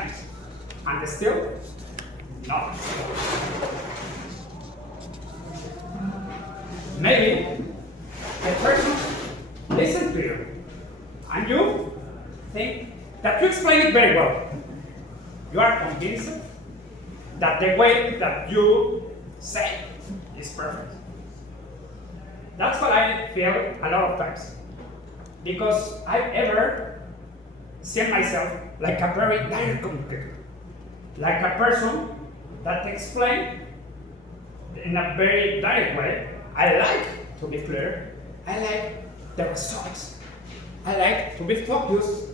times, and still not. Maybe the person listens to you, and you think that you explain it very well. You are convinced that the way that you say is perfect. That's what I feel a lot of times, because I've ever seen myself like a very direct communicator, like a person that explains in a very direct way. I like to be clear. I like the results. I like to be focused.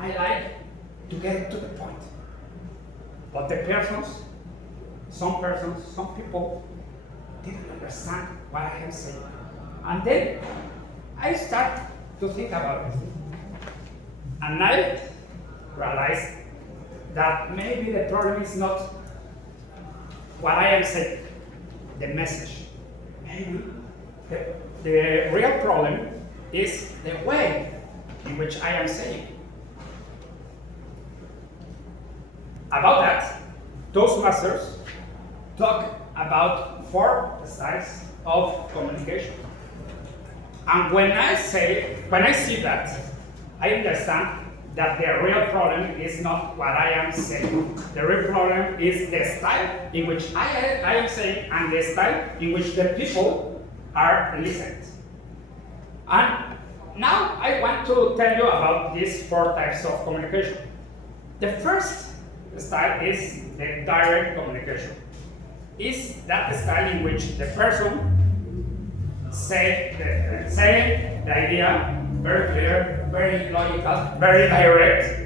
I like to get to the point. But some people didn't understand what I am saying. And then I start to think about it. And I realized that maybe the problem is not what I am saying, the message. Maybe the real problem is the way in which I am saying. About that, those masters talk about 4 styles of communication. And when I see that, I understand that the real problem is not what I am saying. The real problem is the style in which I am saying and the style in which the people are listening. And now I want to tell you about these 4 types of communication. The first style is the direct communication. Is that style in which the person say the idea very clear, very logical, very direct.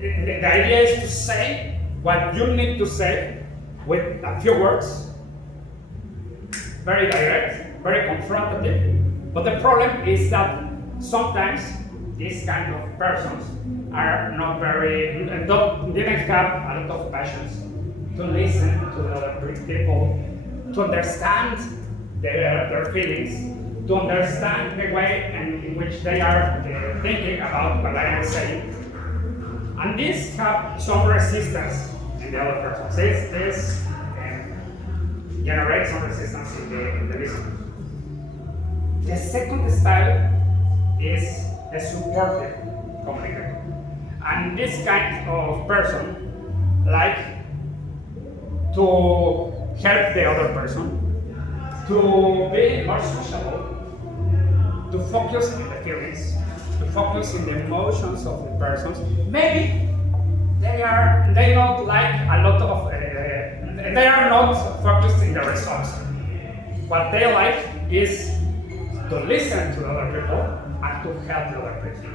The idea is to say what you need to say with a few words, very direct, very confrontative. But the problem is that sometimes these kind of persons are not didn't have a lot of passions to listen to the other people, to understand their feelings, to understand the way in which they are thinking about what I am saying. And this have some resistance in the other person. This generates some resistance in the listener. The second style is the supportive communicator. And this kind of person like to help the other person, to be more sociable, to focus on the feelings, to focus in the emotions of the persons. Maybe they don't like a lot of, they are not focused in the results. What they like is to listen to other people and to help the other persons,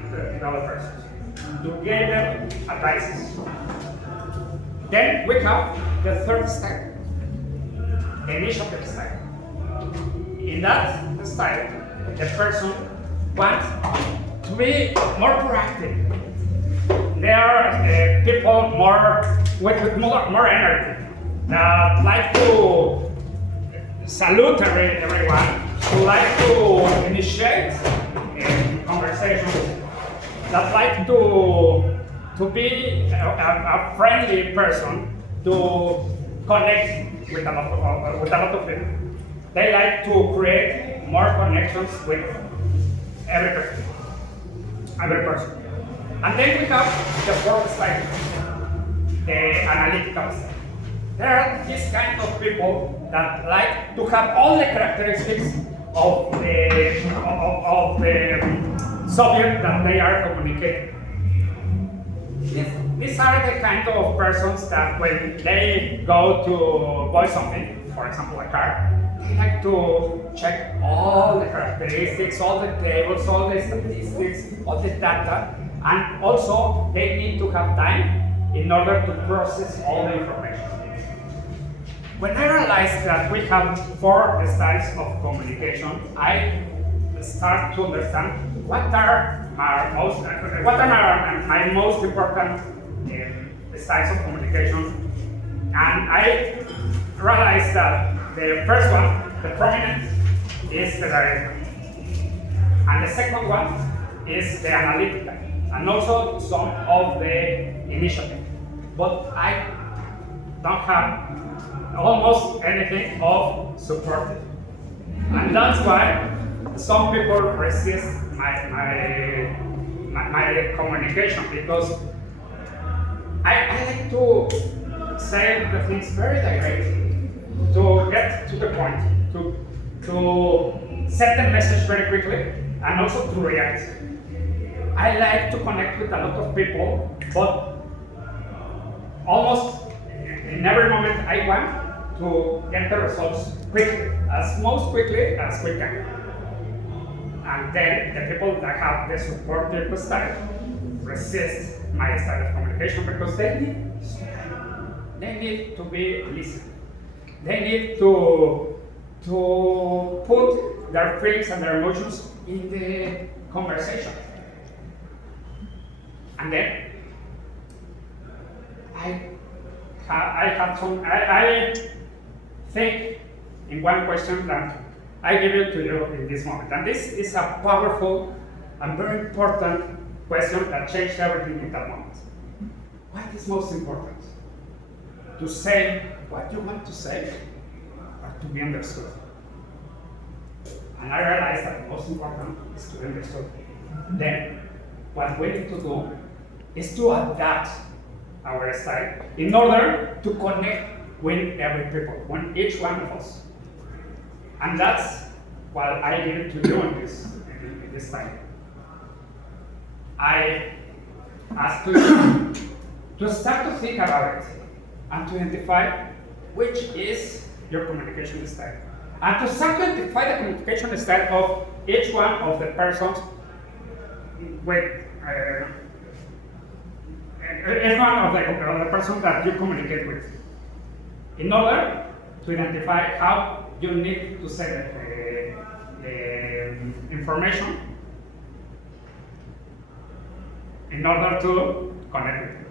to give them advices. Then we have the third style, the initiative style. In that style, the person wants to be more proactive. They are people with more energy, that like to salute everyone, who like to initiate conversations, that like to be a friendly person, to connect with a lot of people. They like to create more connections with every person. And then we have the fourth style, the analytical style. There are these kind of people that like to have all the characteristics of the subject that they are communicating. These are the kind of persons that when they go to buy something, for example a car, they like to check all the characteristics, all the tables, all the statistics, all the data, and also they need to have time in order to process all the information. When I realized that we have 4 styles of communication, I start to understand what are my most important styles of communication. And I realized that the first one, the prominent, is the direct. And the second one is the analytical. and also some of the initiative. But I don't have almost anything of supportive. And that's why some people resist my communication, because I like to say the things very directly, to get to the point, to set the message very quickly, and also to react. I like to connect with a lot of people, but almost in every moment I want to get the results quickly, as most quickly as we can. And then the people that have the supportive style resist my style of communication, because they need to be listened. They need to put their feelings and their emotions in the conversation. And then I think in one question that I give it to you in this moment. And this is a powerful and very important question that changed everything in that moment. What is most important? To say what you want to say, or to be understood? And I realized that the most important is to be understood. Then, what we need to do is to adapt our style in order to connect with every people, with each one of us. And that's what I give to you in this time. I ask you to start to think about it and to identify which is your communication style. And to start to identify the communication style of each one of the persons with each one of the person that you communicate with, in order to identify how you need to say the information in order to connect with